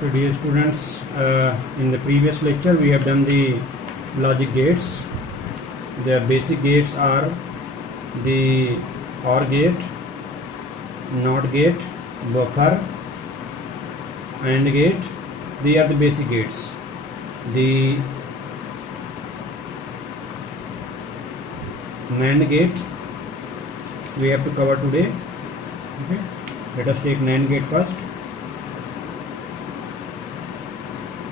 So dear students, in the previous lecture we have done the logic gates. The basic gates are the OR gate, NOT gate, buffer, AND gate. They are the basic gates. The NAND gate we have to cover today. Okay, let us take NAND gate first.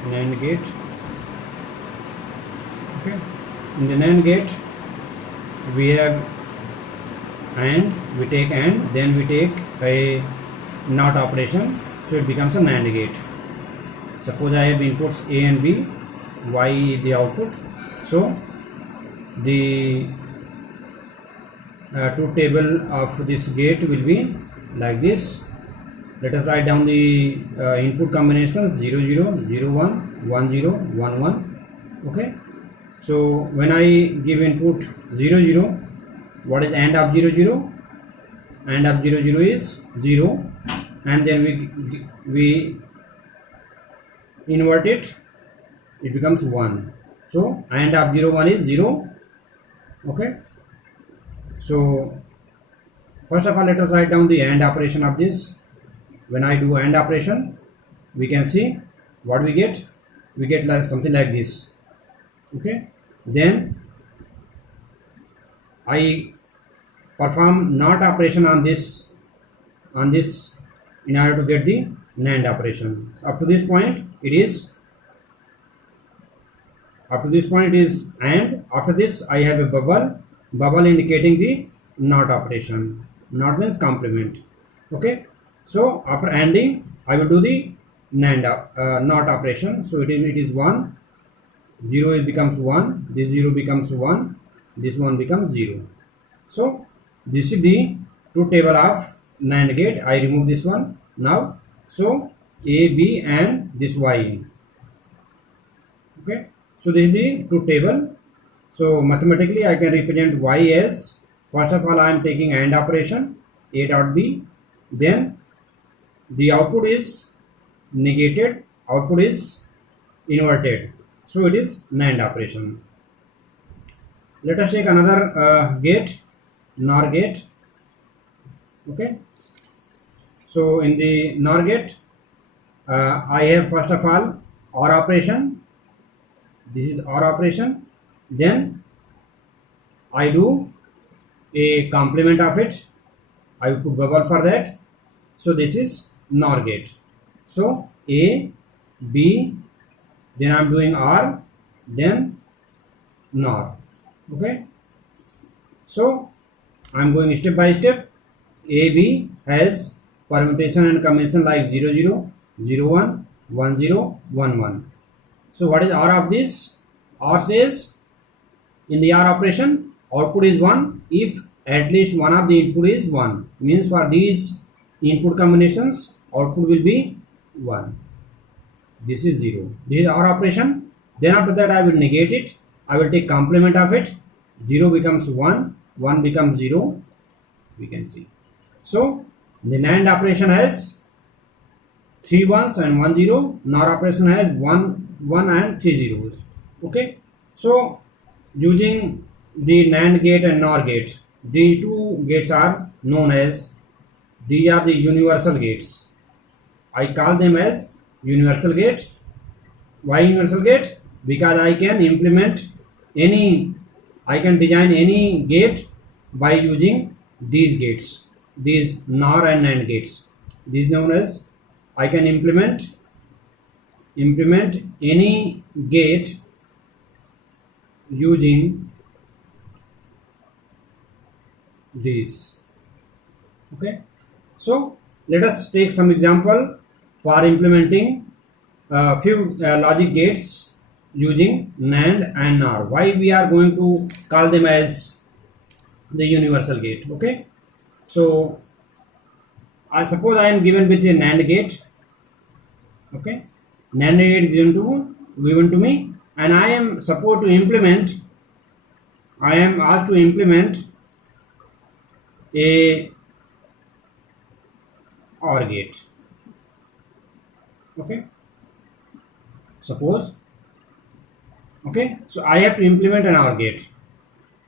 NAND gate. Okay, in the NAND gate we have AND, we take AND, then we take a NOT operation, so it becomes a NAND gate. Suppose I have inputs A and B, Y is the output, so the truth table of this gate will be like this. Let us write down the input combinations 0 0 0 1 1 0 1 1. Okay, so when I give input 0 0, what is AND of 0 0? AND of 0 0 is 0, and then we invert it, it becomes 1. So AND of 0 1 is 0. Okay, so first of all let us write down the AND operation of this. When I do AND operation, we can see what we get. We get like something like this. Okay, then I perform NOT operation on this in order to get the NAND operation. Up to this point it is AND. After this I have a bubble indicating the NOT operation. NOT means complement. Okay, so after ANDing I will do the NAND NOT operation. So it is 1 0, it becomes 1, this 0 becomes 1, this 1 becomes 0. So this is the truth table of NAND gate. I remove this one now. So A, B and this Y. Okay, so this is the truth table. So mathematically I can represent Y as, first of all I am taking AND operation, A dot B, then the output is negated, output is inverted, so it is NAND operation. Let us take another gate, NOR gate. Okay, so in the NOR gate I have first of all OR operation. This is OR operation, then I do a complement of it, I put bubble for that. So this is NOR gate. So A, B, then I am doing OR, then NOR. Okay, so I am going step by step. A, B has permutation and combination like 0 0 0 1 1 0 1 1. So what is OR of this? OR says in the OR operation output is 1 if at least one of the input is 1, means for these input combinations output will be 1. This is 0. This is OR operation. Then after that I will negate it, I will take complement of it. 0 becomes 1, 1 becomes 0, we can see. So the NAND operation has 3 1s and 1 0. NOR operation has 1 1 and 3 zeros. Okay, so using the NAND gate and NOR gate, these two gates are known as, these are the universal gates. I call them as universal gate. Why universal gate? Because I can implement any, I can design any gate by using these gates, these NOR and NAND gates. These known as, I can implement any gate using these. Okay, so let us take some example for implementing few logic gates using NAND and NOR. Why we are going to call them as the universal gate? Okay, so I suppose I am given with a NAND gate. Okay, NAND gate given to me, and I am supposed to implement, I am asked to implement a OR gate. Okay, suppose. Okay, so I have to implement an OR gate.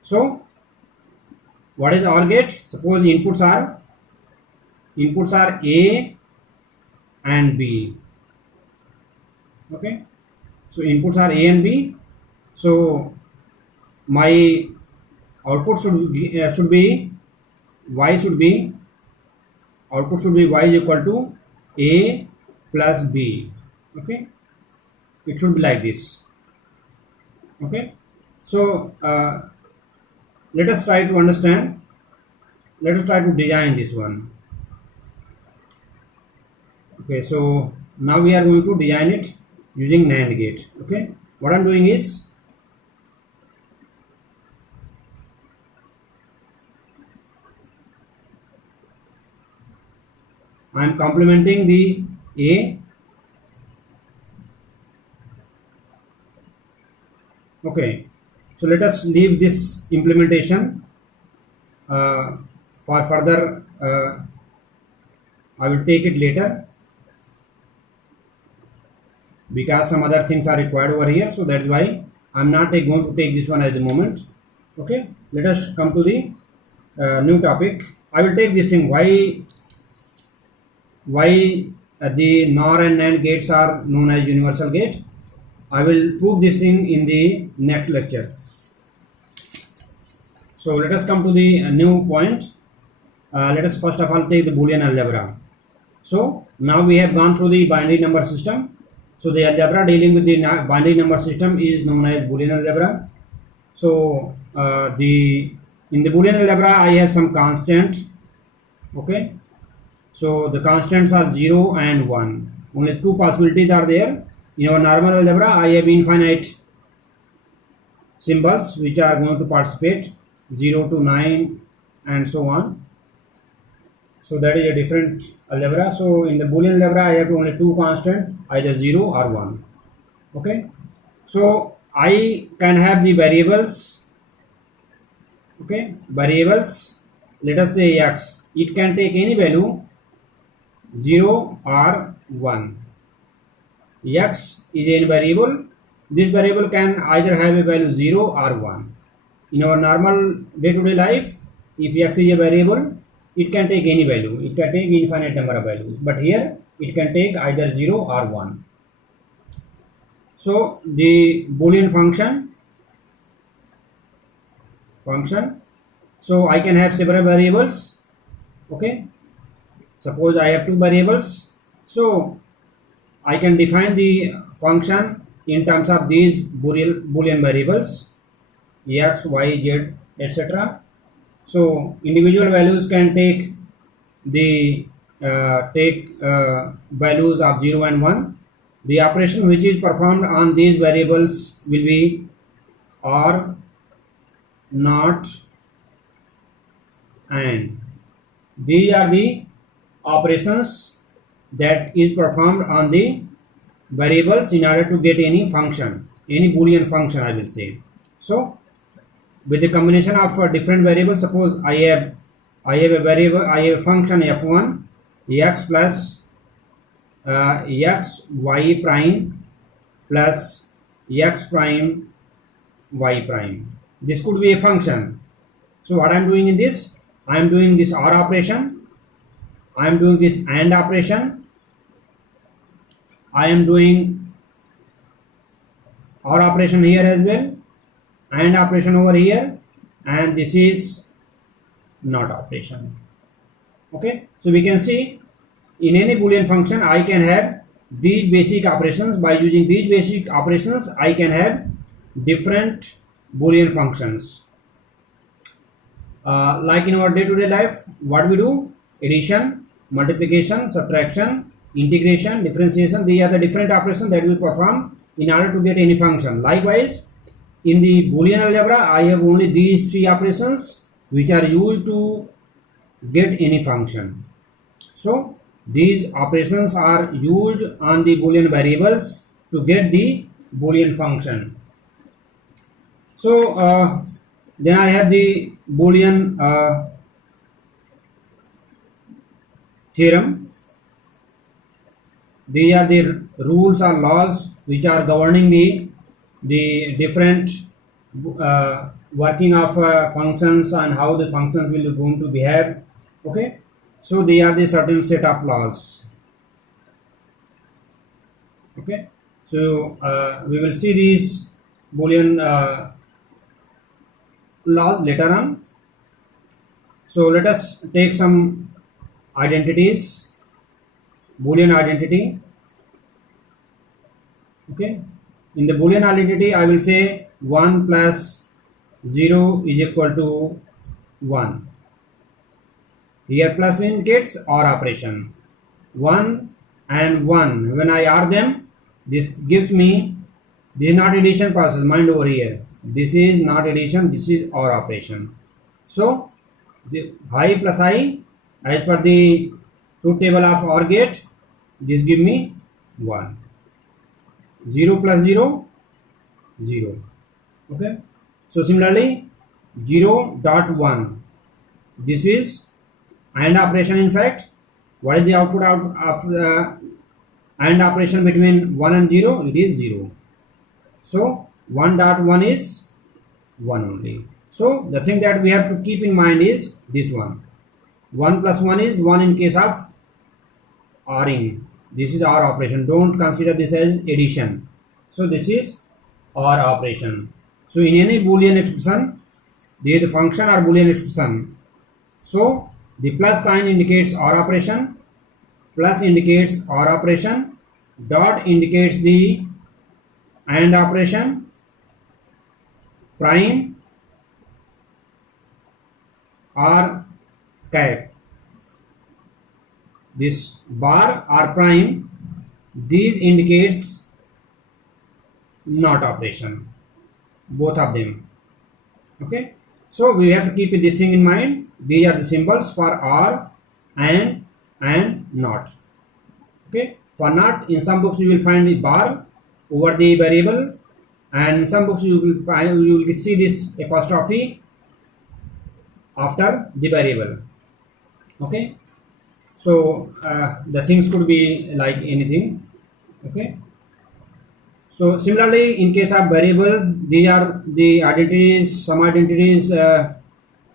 So what is OR gate? Suppose inputs are A and B. Okay, so inputs are A and B. So my output should be y should be output should be y is equal to A plus B. Okay, it should be like this. Okay, so let us try to understand. Let us try to design this one. Okay, so now we are going to design it using NAND gate. Okay, what I'm doing is I'm complementing the A. Okay, so let us leave this implementation for further. I will take it later because some other things are required over here. So that's why I'm not going to take this one at the moment. Okay, let us come to the new topic. I will take this thing why the NOR and NAND gates are known as universal gate. I will prove this thing in the next lecture. So let us come to the new point. Let us first of all take the Boolean algebra. So now we have gone through the binary number system. So the algebra dealing with the binary number system is known as Boolean algebra. So in the Boolean algebra I have some constant. Okay, so the constants are 0 and 1. Only two possibilities are there. In our normal algebra I have infinite symbols which are going to participate, 0 to 9 and so on. So that is a different algebra. So in the Boolean algebra I have only two constants, either 0 or 1. Okay, so I can have the variables. Okay, variables, let us say x, it can take any value 0 or 1. X is a variable. This variable can either have a value 0 or 1. In our normal day-to-day life, if x is a variable, it can take any value. It can take infinite number of values. But here, it can take either 0 or 1. So, the Boolean function. So, I can have several variables. Okay. Suppose I have two variables. So, I can define the function in terms of these Boolean variables, x, y, z, etc. So individual values can take the values of 0 and 1. The operation which is performed on these variables will be or, not, and. These are the operations that is performed on the variables in order to get any function, any Boolean function I will say. So with the combination of different variables, suppose I have a function f1 x plus x y prime plus x prime y prime. This could be a function. So what I am doing in this, I am doing this OR operation, I am doing this AND operation, I am doing OR operation here as well, AND operation over here, and this is NOT operation. Okay, so we can see in any Boolean function I can have these basic operations. By using these basic operations I can have different Boolean functions. Like in our day-to-day life, what we do: addition, multiplication, subtraction, integration, differentiation. These are the different operations that we perform in order to get any function. Likewise, in the Boolean algebra, I have only these three operations which are used to get any function. So these operations are used on the Boolean variables to get the Boolean function. So then I have the Boolean theorem. These are the rules or laws which are governing the different working of functions and how the functions will going to behave. Okay, so they are the certain set of laws. Okay, so we will see these Boolean laws later on. So let us take some identities. Boolean identity. Okay, in the Boolean identity I will say 1 plus 0 is equal to 1. Here plus indicates OR operation. 1 and 1, when I OR them, this gives me, this is not addition process, mind over here, this is not addition, this is OR operation. So the I plus I, as per the truth table of OR gate, this give me 1. 0 plus 0, 0. Okay, so similarly 0.1, this is AND operation. In fact, what is the output out of the AND operation between 1 and 0? It is 0. So 1.1 is 1 only. So the thing that we have to keep in mind is this one. 1 plus 1 is 1 in case of ORing. This is OR operation. Don't consider this as addition. So this is OR operation. So in any Boolean expression, the function or Boolean expression. So the plus sign indicates OR operation, plus indicates OR operation, dot indicates the AND operation, prime or cap. This bar or prime, these indicates NOT operation, both of them. Okay, so we have to keep this thing in mind. These are the symbols for OR and NOT. Okay, for NOT, in some books you will find the bar over the variable, and in some books you will see this apostrophe after the variable. Okay, so the things could be like anything. Okay, so similarly in case of variable, these are the identities, some identities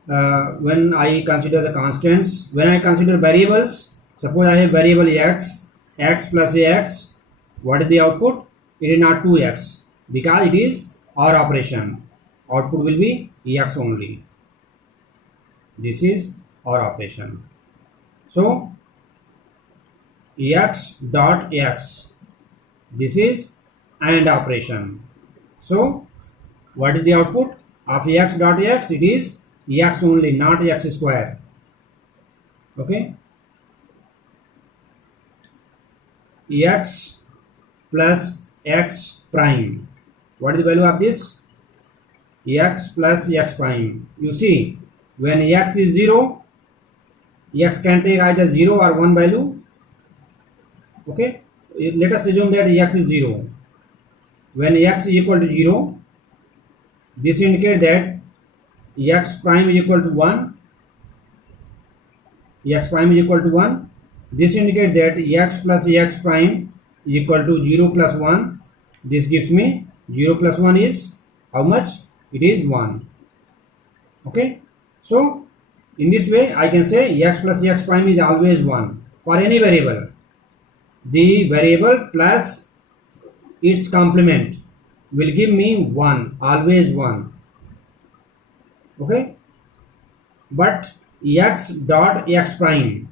when I consider the constants. When I consider variables, suppose I have variable x plus ax, what is the output? It is not 2x because it is OR operation. Output will be x only. This is OR operation. So x dot x, this is AND operation. So what is the output of x dot x? It is x only, not x square. Okay, x plus x prime, what is the value of this? X plus x prime. You see, when x is 0, x can take either 0 or 1 value. Okay, let us assume that x is 0. When x is equal to 0, this indicates that x prime is equal to 1. X prime is equal to 1. This indicates that x plus x prime is equal to 0 plus 1. This gives me 0 plus 1 is how much? It is 1. Okay, so in this way I can say x plus x prime is always 1 for any variable. The variable plus its complement will give me 1, always 1. Okay, but x dot x prime,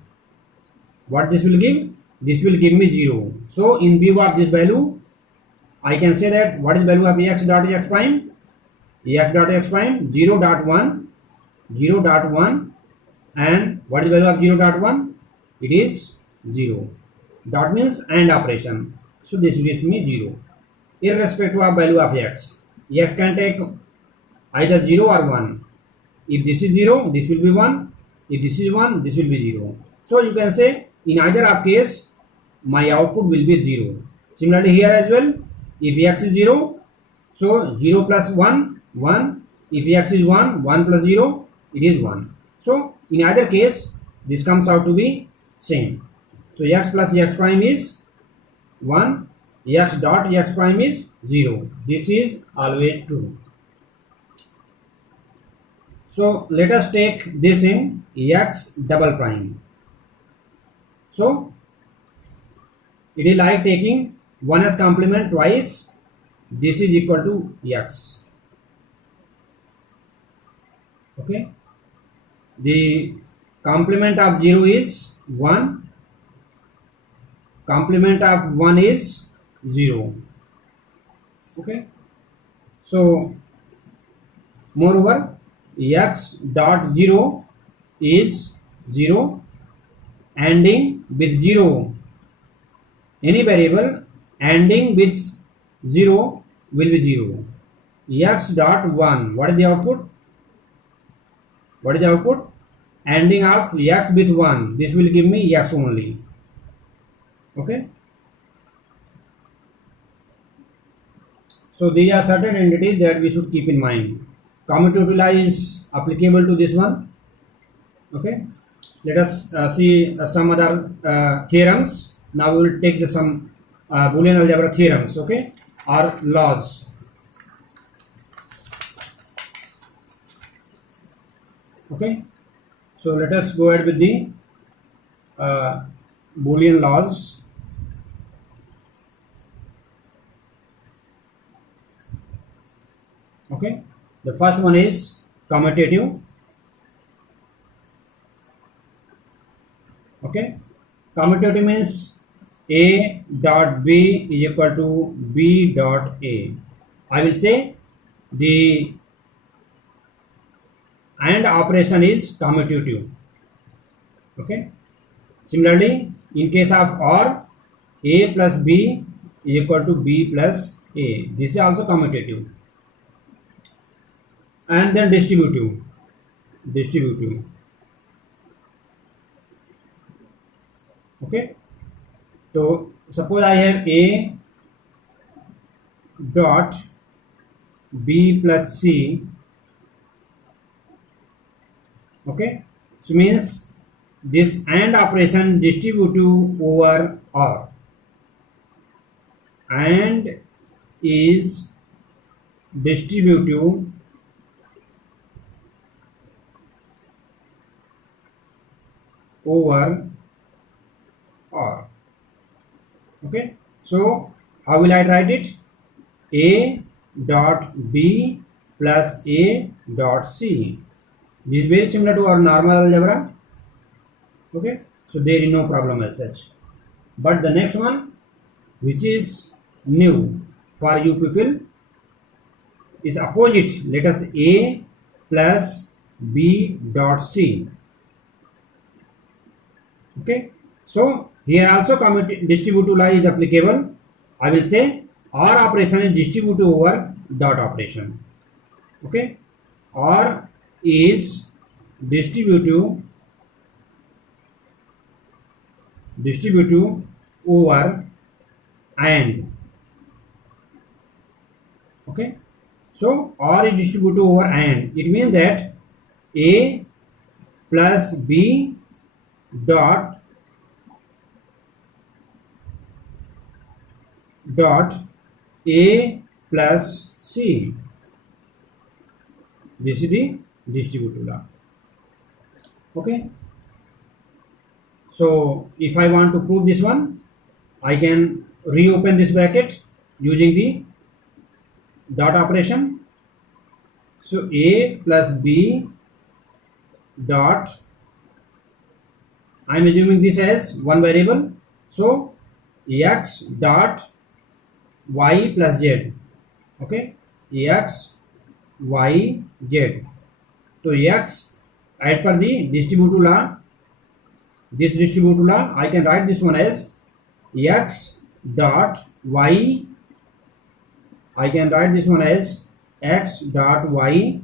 what this will give? This will give me 0. So in view of this value, I can say that what is the value of x dot x prime? X dot x prime 0.1, 0.1, and what is the value of 0.1? It is 0. Dot means AND operation. So this gives me 0. Irrespective of value of x. X can take either 0 or 1. If this is 0, this will be 1. If this is 1, this will be 0. So you can say in either of case, my output will be 0. Similarly here as well, if x is 0, so 0 plus 1, 1. If x is 1, 1 plus 0, it is 1. So in either case, this comes out to be same. So x plus x prime is 1, x dot x prime is 0. This is always true. So let us take this in x double prime. So it is like taking 1's complement twice. This is equal to x. Okay. The complement of 0 is 1. Complement of 1 is 0. Okay. So moreover, x dot 0 is 0, ending with 0. Any variable ending with 0 will be 0. X dot 1, what is the output? What is the output? Ending of x with 1. This will give me x only. Okay. So these are certain entities that we should keep in mind. Commutative is applicable to this one. Okay. Let us see some other theorems. Now we will take some Boolean algebra theorems. Okay, or laws. Okay. So let us go ahead with the Boolean laws. Okay, the first one is commutative. Okay, commutative means A dot B is equal to B dot A. I will say the AND operation is commutative. Okay. Similarly, in case of OR, A plus B is equal to B plus A. This is also commutative. And then distributive. Okay. So suppose I have A dot B plus C. Okay. So means this AND operation distributive over OR. AND is distributive over OR. Okay. So how will I write it? A dot B plus A dot C. This is very similar to our normal algebra. Okay. So there is no problem as such. But the next one, which is new for you people, is opposite. Let us A plus B dot C. Okay. So here also distributive law is applicable. I will say OR operation is distributive over dot operation. Okay. OR is distributive over AND. Okay. So OR is distributive over AND. It means that A plus B dot A plus C. This is the distributive law. Okay. So if I want to prove this one, I can reopen this bracket using the dot operation. So A plus B dot, I am assuming this as one variable. So x dot y plus z. Okay, x y z. So x, as per the distributive law, this distributive law, I can write this one as x dot y. I can write this one as x dot y.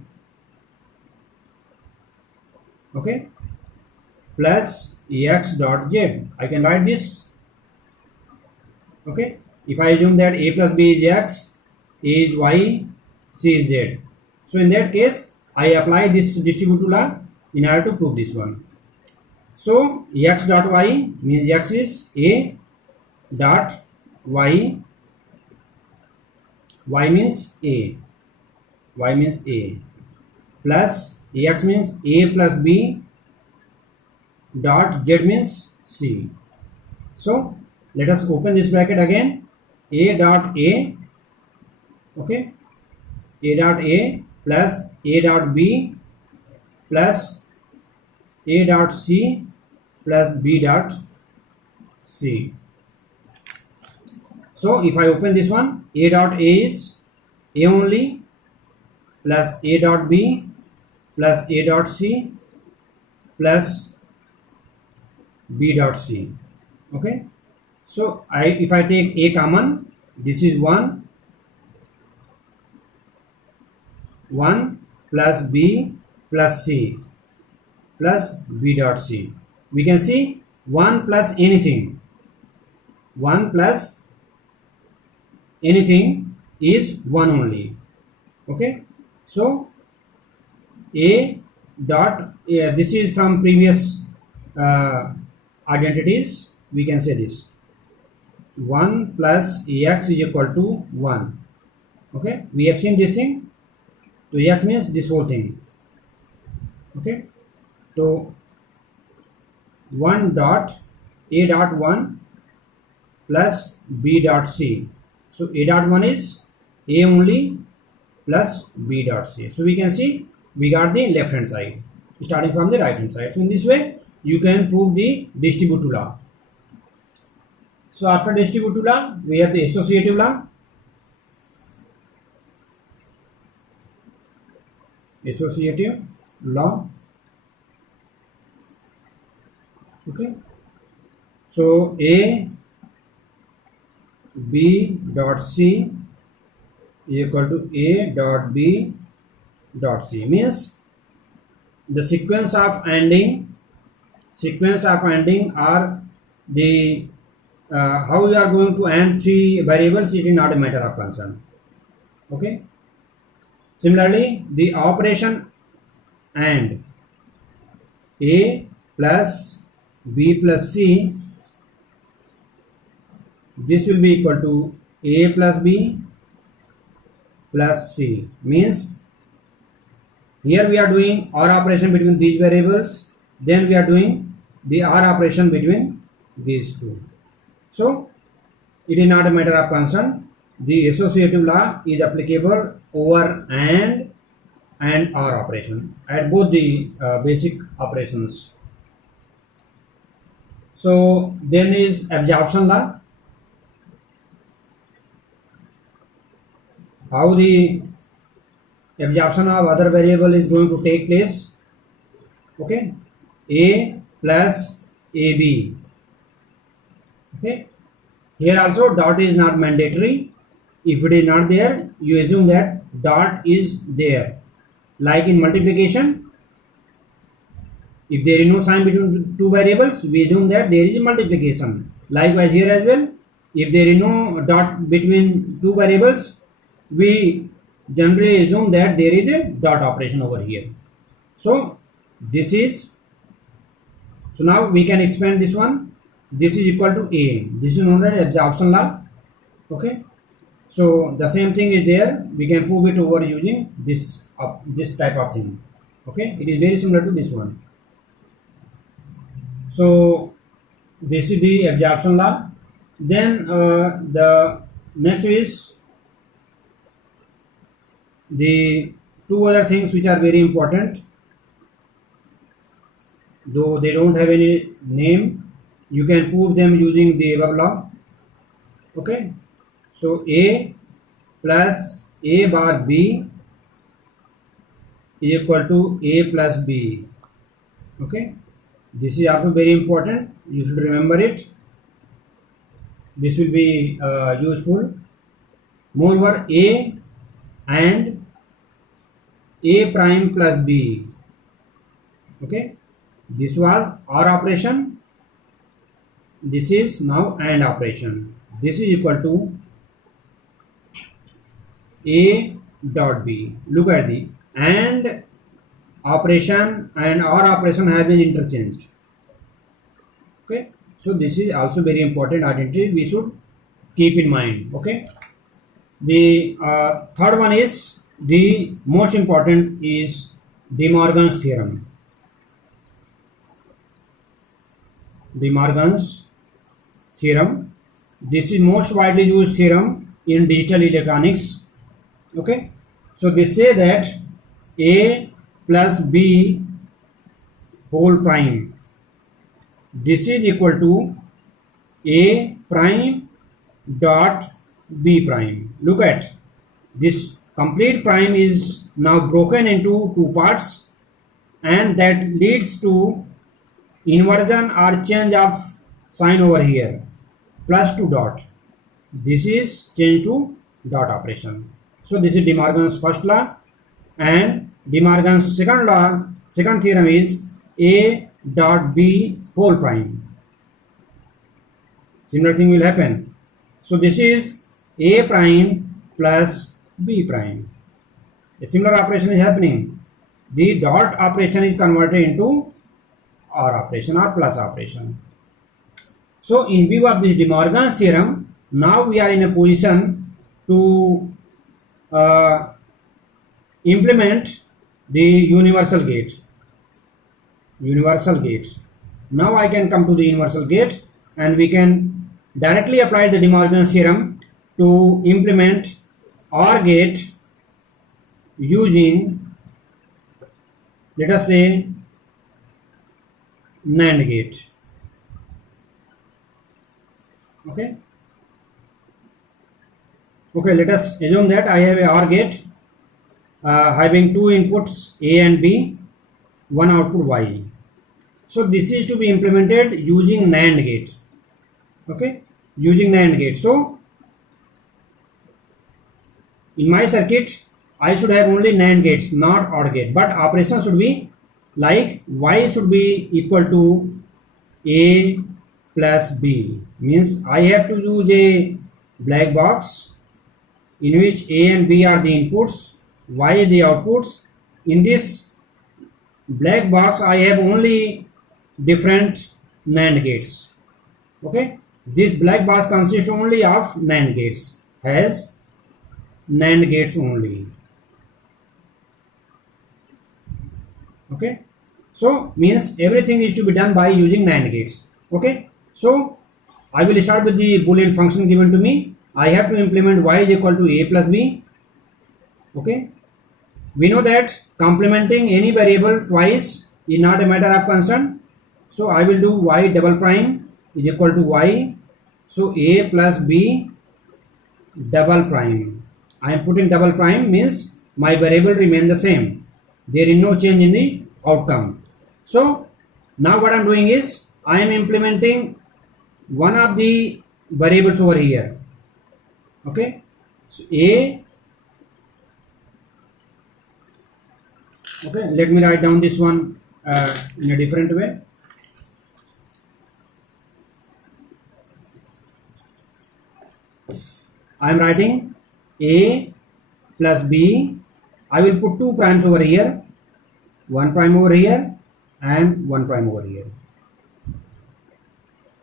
Okay, plus x dot z. I can write this. Okay, if I assume that A plus B is x, A is y, C is z. So in that case, I apply this distributive law in order to prove this one. So x dot y means x is A dot y, y means a, y means a, plus ax means a plus b dot z means c. So let us open this bracket again. A dot a, okay, a dot a plus a dot b plus a dot c plus b dot c. So if I open this one, a dot a is a only plus a dot b plus a dot c plus b dot c. Okay, so if I take a common, this is 1 plus b plus c plus b dot c. We can see 1 plus anything, 1 plus anything is 1 only. Okay, so a dot, this is from previous identities. We can say this 1 plus ax is equal to 1. Okay, we have seen this thing. So ax means this whole thing. Okay, so 1 dot a dot 1 plus b dot c. So a dot 1 is a only plus b dot c. So we can see we got the left hand side starting from the right hand side. So in this way you can prove the distributive law. So after distributive law we have the associative law. Associative law. Okay, so a b dot c equal to a dot b dot c means the sequence of ANDing are the how you are going to AND three variables. It is not a matter of concern. Okay, similarly the operation AND a plus b plus c, this will be equal to a plus b plus c, means here we are doing OR operation between these variables, then we are doing the OR operation between these two. So it is not a matter of concern. The associative law is applicable over and OR operation at both the basic operations. So then is absorption law. How the absorption of other variable is going to take place. Okay, a plus ab. Okay, here also dot is not mandatory. If it is not there, you assume that dot is there. Like in multiplication, if there is no sign between two variables, we assume that there is a multiplication. Likewise here as well, if there is no dot between two variables, we generally assume that there is a dot operation over here. So this is, so now we can expand this one. This is equal to a. This is known as absorption law. Okay, so the same thing is there. We can prove it over using this type of thing. Okay, it is very similar to this one. So this is the absorption law. Then the next is the two other things which are very important, though they don't have any name. You can prove them using the above law. Okay, so a plus a bar b is equal to a plus b. Okay, this is also very important. You should remember it. This will be useful. Moreover, a and a prime plus b. Okay, this was OR operation. This is now AND operation. This is equal to a dot b. Look at the AND operation and OR operation have been interchanged. Okay, so this is also very important identity. We should keep in mind. Okay. The third one is the most important is De Morgan's theorem. De Morgan's theorem. This is most widely used theorem in digital electronics. Okay. So they say that A plus B whole prime, this is equal to A prime dot B prime. Look at this, complete prime is now broken into two parts, and that leads to inversion or change of sign over here, plus to dot. This is change to dot operation. So this is De Morgan's first law, and De Morgan's second law, second theorem is A dot B whole prime. Similar thing will happen. So this is A prime plus B prime. A similar operation is happening. The dot operation is converted into OR operation or plus operation. So in view of this De Morgan's theorem, now we are in a position to implement the universal gate. Universal gate. Now I can come to the universal gate, and we can directly apply the De Morgan's theorem to implement OR gate using, let us say, NAND gate. Okay. Okay, let us assume that I have a OR gate having two inputs A and B, one output Y. So this is to be implemented using NAND gate. Okay, using NAND gate. So in my circuit, I should have only NAND gates, not OR gate, but operation should be like Y should be equal to A plus B. Means I have to use a black box in which A and B are the inputs, Y is the outputs. In this black box, I have only different NAND gates. Okay, this black box consists only of NAND gates, has NAND gates only. Okay, so means everything is to be done by using NAND gates. Okay, so I will start with the Boolean function given to me. I have to implement Y is equal to A plus B. Okay, we know that complementing any variable twice is not a matter of concern. So I will do Y double prime is equal to Y. So A plus B double prime. I am putting double prime means my variable remain the same. There is no change in the outcome. So now what I am doing is I am implementing one of the variables over here. Okay, so A. Okay, let me write down this one in a different way. I am writing A plus B. I will put two primes over here, one prime over here and one prime over here.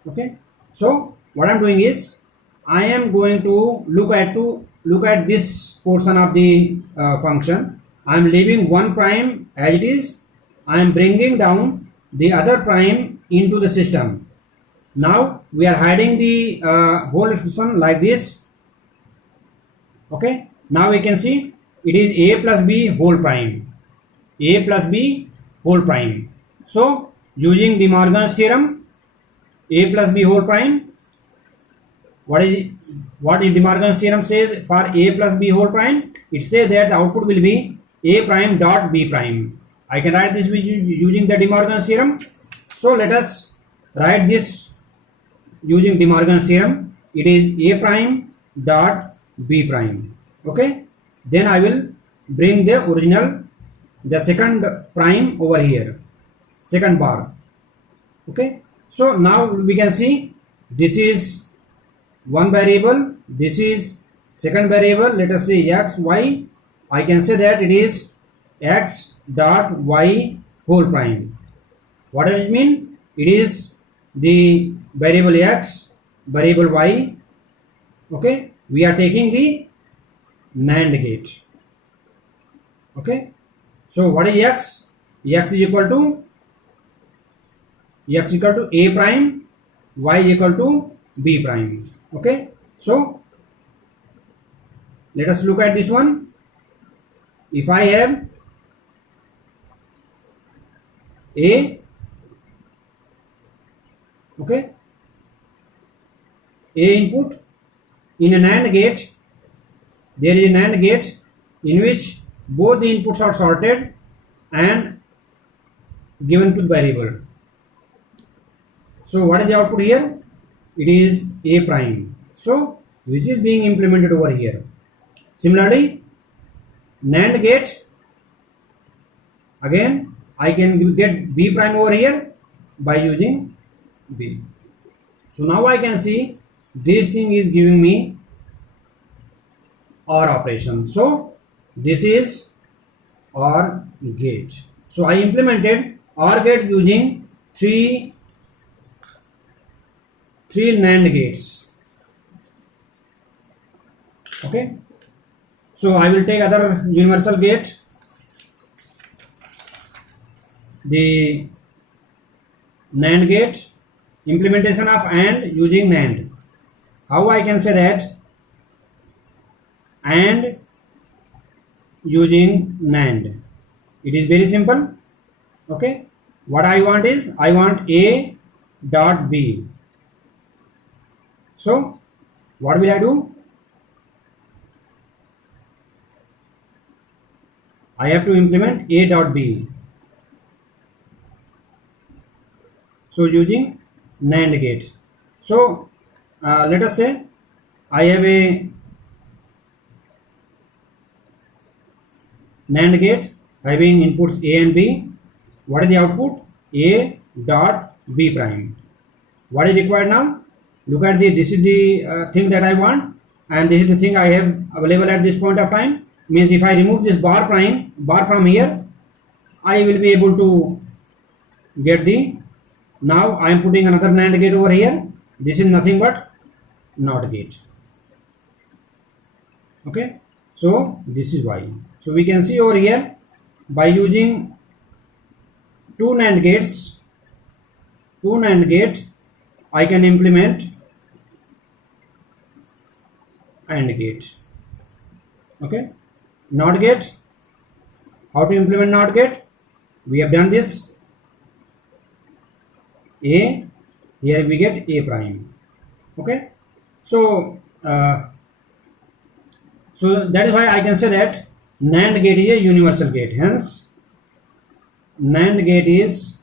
Okay, so what I am doing is I am going to look at this portion of the function. I am leaving one prime as it is. I am bringing down the other prime into the system. Now we are hiding the whole expression like this. Okay, now we can see it is A plus B whole prime. A plus B whole prime. So using De Morgan's theorem, A plus B whole prime, what is De Morgan's theorem says for A plus B whole prime? It says that the output will be A prime dot B prime. I can write this using the De Morgan's theorem. So let us write this using De Morgan's theorem. It is A prime dot B prime. Okay, then I will bring the original, the second prime over here, second bar. Okay, so now we can see this is one variable, this is second variable. Let us say x, y. I can say that it is x dot y whole prime. What does it mean? It is the variable x, variable y, Okay, we are taking the NAND gate. Okay, so what is x? X is equal to a prime, y is equal to b prime. Okay, so let us look at this one. If I have a, okay, a input in a NAND gate, there is a NAND gate in which both the inputs are sorted and given to the variable. So what is the output here? It is a prime. So which is being implemented over here. Similarly, NAND gate, again I can get b prime over here by using b. So now I can see this thing is giving me OR operation. So this is OR gate. So I implemented OR gate using three NAND gates. Okay. So I will take other universal gate, the NAND gate, implementation of AND using NAND. How I can say that? AND using NAND. It is very simple. Okay. What I want is, I want A dot B. So what will I do? I have to implement A dot B. So using NAND gate. So let us say I have a NAND gate having inputs A and B. What is the output? A dot B prime. What is required now? Look at this is the thing that I want, and this is the thing I have available at this point of time. Means if I remove this bar from here, I will be able to get the, now I am putting another NAND gate over here. This is nothing but NOT gate. Okay, so this is why. So we can see over here, by using two NAND gates, I can implement AND gate. Okay, NOT gate. How to implement NOT gate? We have done this. A, here we get A prime. Okay, so so that is why I can say that NAND gate is a universal gate. Hence, NAND gate is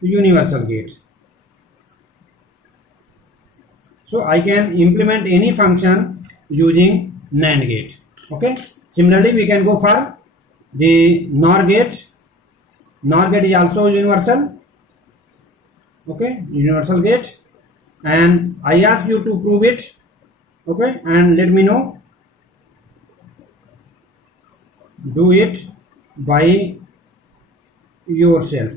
universal gate. So I can implement any function using NAND gate. Okay. Similarly, we can go for the NOR gate. NOR gate is also universal. Okay, universal gate, and I ask you to prove it. Okay, and let me know. Do it by yourself.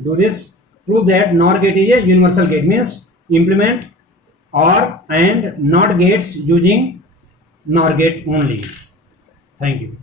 Do this. Prove that NOR gate is a universal gate. Means implement OR and NOT gates using NOR gate only. Thank you.